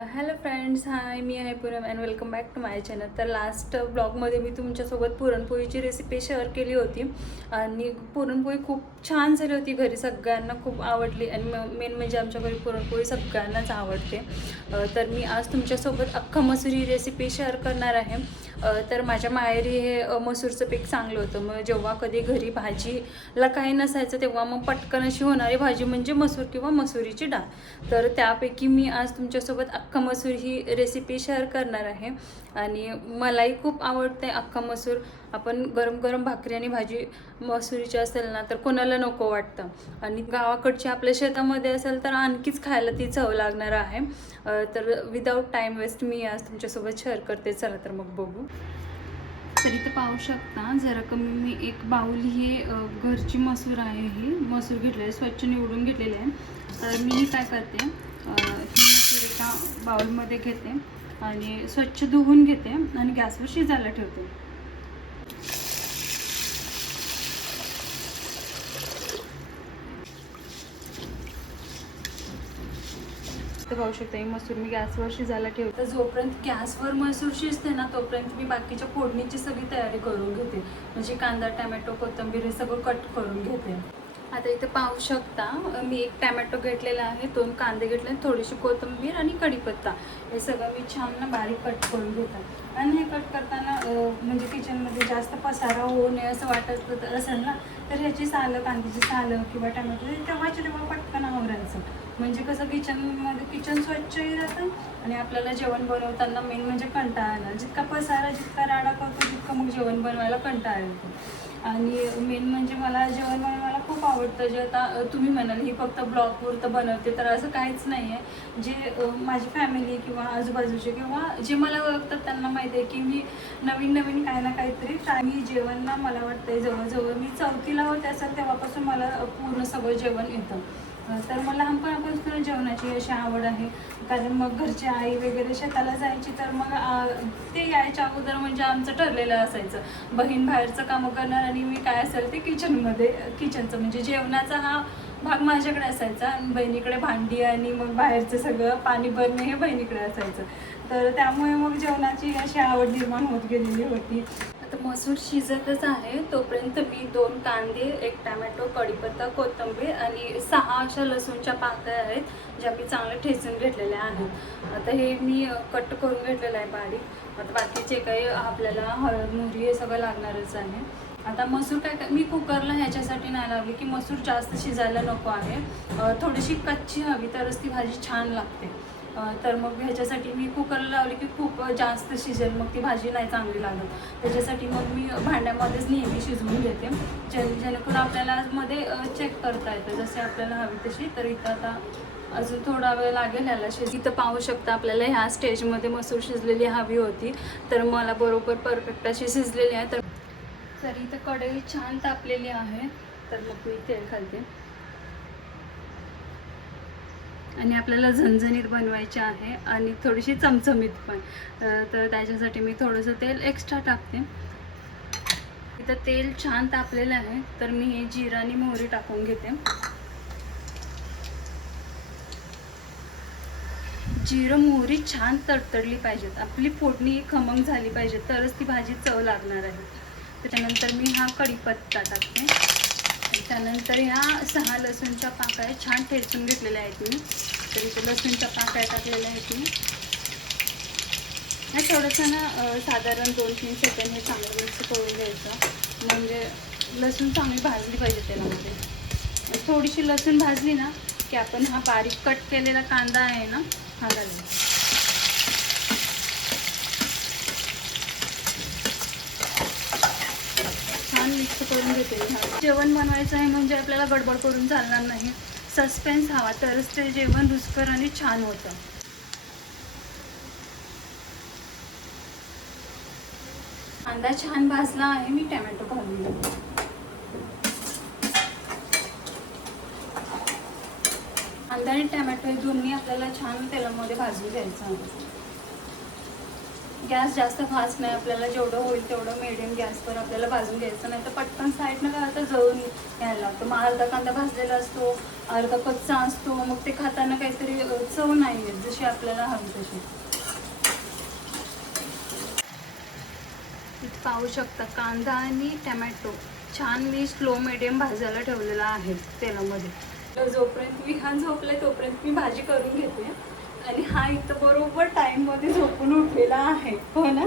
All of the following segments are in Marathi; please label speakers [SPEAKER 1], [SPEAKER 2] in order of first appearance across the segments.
[SPEAKER 1] हॅलो फ्रेंड्स हाय मी आहे Poonam and welcome back to my channel तर लास्ट ब्लॉगमध्ये मी तुमच्यासोबत पुरणपोळीची रेसिपी शेअर केली होती. आणि पुरणपोळी खूप छान झाली होती घरी सगळ्यांना खूप आवडली. आणि मेन म्हणजे आमच्या घरी पुरणपोळी सगळ्यांनाच आवडते. तर मी आज तुमच्यासोबत अख्खा मसुरी रेसिपी शेअर करणार आहे. तर माझ्या माहेरी हे मसूरचं पीक चांगलं होतं. मग जेव्हा कधी घरी भाजीला काही नसायचं तेव्हा मग पटकन अशी होणारी भाजी म्हणजे मसूर किंवा मसुरीची डाळ. तर त्यापैकी मी आज तुमच्यासोबत अख्खा मसूर ही रेसिपी शेअर करणार आहे. आणि मलाही खूप आवडते अख्खा मसूर. आपण गरम गरम भाकरी आणि भाजी मसुरीची असेल ना तर कोणाला नको वाटतं. आणि गावाकडची आपल्या शेतामध्ये असेल तर आणखीच खायला ती चव लागणार आहे. तर विदाऊट टाईम वेस्ट मी आज तुमच्यासोबत शेअर करते. चला तर मग बघू. तरी तर पाहू शकता जरा कमी मी एक बाऊल ही घरची मसूर आहे ही. मसूर घेतलेली आहे स्वच्छ निवडून घेतलेली आहे. तर मी काय करते ही मसूर एका बाऊलमध्ये घेते आणि स्वच्छ धुवून घेते आणि गॅसवर शिजायला ठेवते. तर पाहू शकता. ही मसूर मी गॅसवर शिजायला ठेवते तर जोपर्यंत गॅसवर मसूर शिजते ना तोपर्यंत मी बाकीच्या फोडणीची सगळी तयारी करून घेते. म्हणजे कांदा टॅमॅटो कोथिंबीर हे सगळं कट करून घेते. आता इथे पाहू शकता मी एक टॅमॅटो घेतलेला आहे दोन कांदे घेतले थोडीशी कोथिंबीर आणि कढीपत्ता. हे सगळं मी छान ना बारीक कट करून घेतात आणि हे कट करताना म्हणजे किचनमध्ये जास्त पसारा होऊ नये असं वाटत असेल ना तर ह्याची सालं कांद्याची सालं किंवा टॅमॅटो तेव्हाच्या तेव्हा पटकन आवरायचं. म्हणजे कसं किचनमध्ये किचन स्वच्छही राहतं आणि आपल्याला जेवण बनवताना मेन म्हणजे कंटाळा आला. जितका पसारा जितका राडा करतो तितकं मग जेवण बनवायला कंटाळा येतो. आणि मेन म्हणजे मला जेवण बनवायला खूप आवडतं. जे आता तुम्ही म्हणाल ही फक्त ब्लॉगपुरतं बनवते तर असं काहीच नाही आहे जे माझी फॅमिली किंवा आजूबाजूचे किंवा जे मला ओळखतात त्यांना माहिती आहे की मी नवीन नवीन काही ना काहीतरी आणि मी जेवण ना मला वाटतंय जवळजवळ मी चौथीला होते असेल तेव्हापासून मला पूर्ण सगळं जेवण येतं. तर मला लहानपणापासून जेवणाची अशी आवड आहे. कारण मग घरची आई वगैरे शेताला जायची तर मग ते यायच्या अगोदर म्हणजे आमचं ठरलेलं असायचं. बहीण बाहेरचं कामं करणार आणि मी काय असेल ते किचनमध्ये किचनचं म्हणजे जेवणाचा हा भाग माझ्याकडे असायचा. आणि बहिणीकडे भांडी आणि मग बाहेरचं सगळं पाणी भरणे हे बहिणीकडे असायचं. तर त्यामुळे मग जेवणाची अशी आवड निर्माण होत गेलेली होती. मसूर शिजतच आहे. तोपर्यंत मी दोन कांदे एक टॅमॅटो कढीपत्ता कोथिंबीर आणि सहा अशा लसूणच्या पाकळ्या आहेत ज्या मी चांगल्या ठेचून घेतलेल्या आहेत. आता हे मी कट करून घेतलेलं आहे बारीक. आता बाकीचे काही आपल्याला हळद मोहरी हे सगळं लागणारच आहे. आता मसूर काय काय मी कुकरला ह्याच्यासाठी नाही लावली की मसूर जास्त शिजायला नको आहे. थोडीशी कच्ची हवी तरच ती भाजी छान लागते. तर मग ह्याच्यासाठी मी कुकरला लावली की खूप जास्त शिजेल मग ती भाजी नाही चांगली लागत. त्याच्यासाठी मग मी भांड्यामध्येच नेहमी शिजवून घेते. जे जेणेकरून आपल्याला मध्ये चेक करता येतं. जसे आपल्याला हवी तशी. तर इथं आता अजून थोडा वेळ लागेल ह्याला शिज इथं पाहू शकता आपल्याला ह्या स्टेजमध्ये मसूर शिजलेली हवी होती. तर मला बरोबर परफेक्ट अशी शिजलेली आहे. तर तर इथं कढई छान तापलेली आहे. तर मग मी तेल घालते. आणि आपल्याला झणझणीत बनवायचे आहे आणि थोडीशी चमचमीत पण. तर त्याच्यासाठी मी थोडंसं तेल एक्स्ट्रा टाकते. इथं तेल छान तापलेलं आहे तर मी हे जिरा आणि मोहरी टाकून घेते. जिरं मोहरी छान तडतडली पाहिजेत. आपली फोडणी खमंग झाली पाहिजे तरच ती भाजी चव लागणार आहे. त्याच्यानंतर मी हा कढीपत्ता टाकते. त्यानंतर ह्या सहा लसूणच्या पाकळ्या छान ठेचून घेतलेल्या आहेत मी. तर इथे लसूणच्या पाकळ्या टाकलेल्या आहेत मी. हा थोडंसं ना साधारण दोन तीन सेकंड हे चांगलं मिक्स करून घ्यायचं. म्हणजे लसूण चांगली भाजली पाहिजे तेलामध्ये. थोडीशी लसूण भाजली ना की आपण हा बारीक कट केलेला कांदा आहे ना हा घालायचा छान मिक्स करून घेते. जेवण बनवायचं आहे म्हणजे आपल्याला गडबड करून चालणार नाही. सस्पेन्स हवा तरच ते जेवण रुचकर आणि छान होतं. कांदा छान भाजला आहे मी टॅमॅटो घालून घेते. कांदा आणि टॅमॅटो हे दोन्ही आपल्याला छान तेलामध्ये भाजून द्यायचं आहे. गॅस जास्त फास्ट नाही आपल्याला जेवढं होईल तेवढं मिडियम गॅसवर आपल्याला भाजून घ्यायचं नाही तर पटकन साईडनं काय होतं जळून यायला लागतं. मग अर्धा कांदा भाजलेला असतो अर्धा कच्चा असतो मग ते खाताना काहीतरी चव नाही येत जशी आपल्याला हवी तशी. इथे पाहू शकता कांदा आणि टमॅटो. छान मी स्लो मिडियम भाजायला ठेवलेला आहे तेलामध्ये. तर जोपर्यंत मी हा झोपलाय तोपर्यंत मी भाजी करून घेते. आणि हा इथं बरोबर टाईममध्ये झोपून उठलेला आहे. हो ना?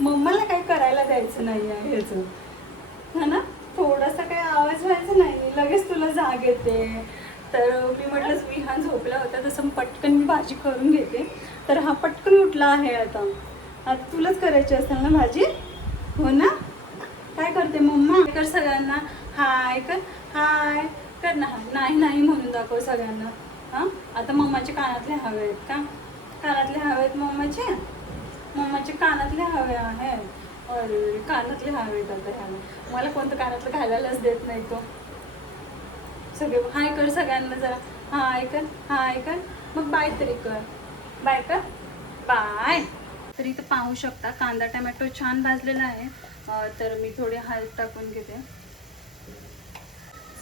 [SPEAKER 1] मम्माला काही करायला द्यायचं नाही आहे ह्याचं हा ना? थोडासा काही आवाज व्हायचा नाही. लगेच तुला जाग येते. तर मी म्हटलं विहान झोपला होता तसं पटकन मी भाजी करून घेते. तर हा पटकन उठला आहे आता. आता तुलाच करायची असेल ना भाजी? हो ना? काय करते मम्मा? कर सगळ्यांना. हाय कर. हाय. कर ना. नाही नाही म्हणून दाखव सगळ्यांना. हां? आता मम्माचे कानातले हवे आहेत का? कानातले हवे आहेत मम्माचे? मम्माचे कानातले हवे आहेत. अरे कानातले हवे आहेत आता ह्याला. मला कोणतं कानातलं घालायलाच देत नाही तो. सगळे हाय कर सगळ्यांना जरा. हां कर हां कर. मग बाय तरी कर. बाय कर. बाय. तर इथं पाहू शकता कांदा टमॅटो छान भाजलेला आहे. तर मी थोडे हळद टाकून घेते.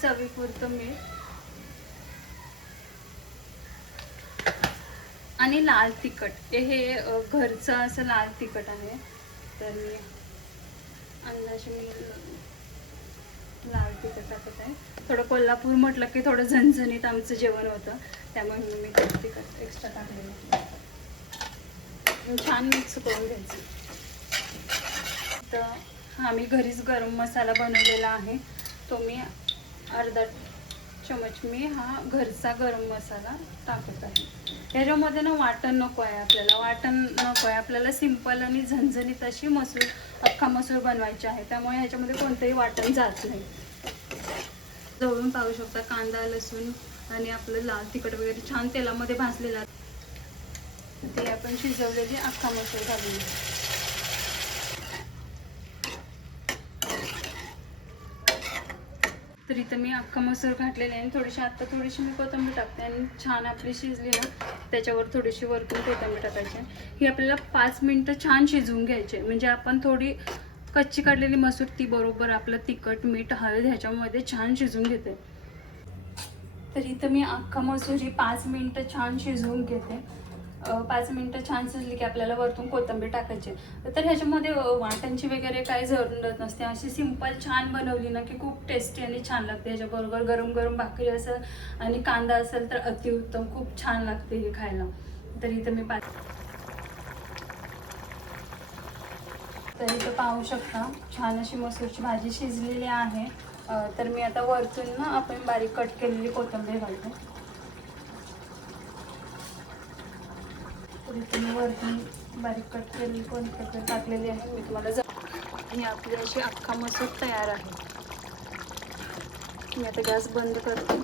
[SPEAKER 1] चवीपुरतं मीठ. आणि लाल तिखट. हे- घरचं असं लाल तिखट आहे. तर मी अंदाजे मी लाल तिखट टाकत आहे. थोडं कोल्हापूर म्हटलं की थोडं झणझणीत आमचं जेवण होतं. त्यामुळे मी मी तिखट एक्स्ट्रा टाकलेलं छान मिक्स करून घ्यायचं. तर हा मी घरीच गरम मसाला बनवलेला आहे. तो मी अर्धा चमच मी हा घरचा गरम मसाला टाकत आहे. ह्याच्यामध्ये ना वाटण नको आहे आपल्याला. वाटण नको आहे. आपल्याला सिंपल आणि झणझणीत अशी मसूर अख्खा मसूर बनवायची आहे. त्यामुळे ह्याच्यामध्ये कोणतंही वाटण जात नाही. जवळून पाहू शकता कांदा लसूण आणि आपलं लाल तिखट वगैरे छान तेलामध्ये भाजलेला ते आपण शिजवलेली अख्खा मसूर घालून तर इथं मी अख्खा मसूर घातलेले आहे आणि थोडीशी आत्ता थोडीशी मी कोथंबीर टाकते आणि छान आपली शिजली ना त्याच्यावर थोडीशी वरतून कोथंबीर टाकायची. ही आपल्याला पाच मिनटं छान शिजवून घ्यायचे म्हणजे आपण थोडी कच्ची काढलेली मसूर ती बरोबर आपलं तिखट मीठ हळद ह्याच्यामध्ये छान शिजवून घेते. तर इथं मी अख्खा मसूर ही पाच मिनटं छान शिजवून घेते. पाच मिनटं छान शिजली की आपल्याला वरतून कोथंबीर टाकायची. तर ह्याच्यामध्ये वाट्यांची वाटणची वगैरे काही जरूरत नसते. अशी सिंपल छान बनवली ना की खूप टेस्टी आणि छान लागते. ह्याच्याबरोबर गरम गरम भाकरी असेल आणि कांदा असेल तर अतिउत्तम. खूप छान लागते हे खायला. तर इथं मी पाच तर इथं पाहू शकता छान अशी मसूरची भाजी शिजलेली आहे. तर मी आता वरतून ना आपण बारीक कट केलेली कोथंबीर घालतो. तर इथे मी वरतून बारीक कट केलेली टाकलेली आहे. मी तुम्हाला जा आणि आपली अशी अख्खा मसूर तयार आहे. मी आता गॅस बंद करते.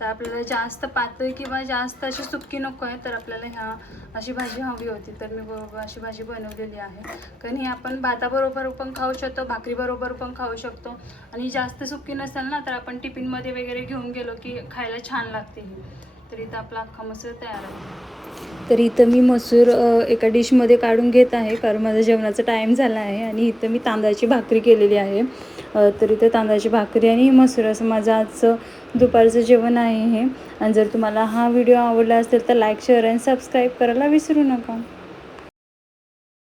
[SPEAKER 1] तर आपल्याला जास्त पातळ किंवा जास्त अशी सुक्की नको आहे तर आपल्याला ह्या अशी भाजी हवी होती. तर मी बरोबर अशी भाजी बनवलेली आहे. कारण ही आपण भाताबरोबर पण खाऊ शकतो भाकरीबरोबर पण खाऊ शकतो. आणि जास्त सुक्की नसेल ना तर आपण टिफिनमध्ये वगैरे घेऊन गेलो की खायला छान लागते ही. तर इथं आपला अख्खा मसूर तयार आहे. तर इथं मी मसूर एका डिशमध्ये काढून घेत आहे. कारण माझा जेवणाचा टाईम झाला आहे आणि इथं मी तांदळाची भाकरी केलेली आहे. तर इथं तांदळाची भाकरी आणि मसूर असं माझं आजचं दुपारचं जेवण आहे हे. आणि जर तुम्हाला हा व्हिडिओ आवडला असेल तर लाईक शेअर आणि सबस्क्राईब करायला विसरू नका.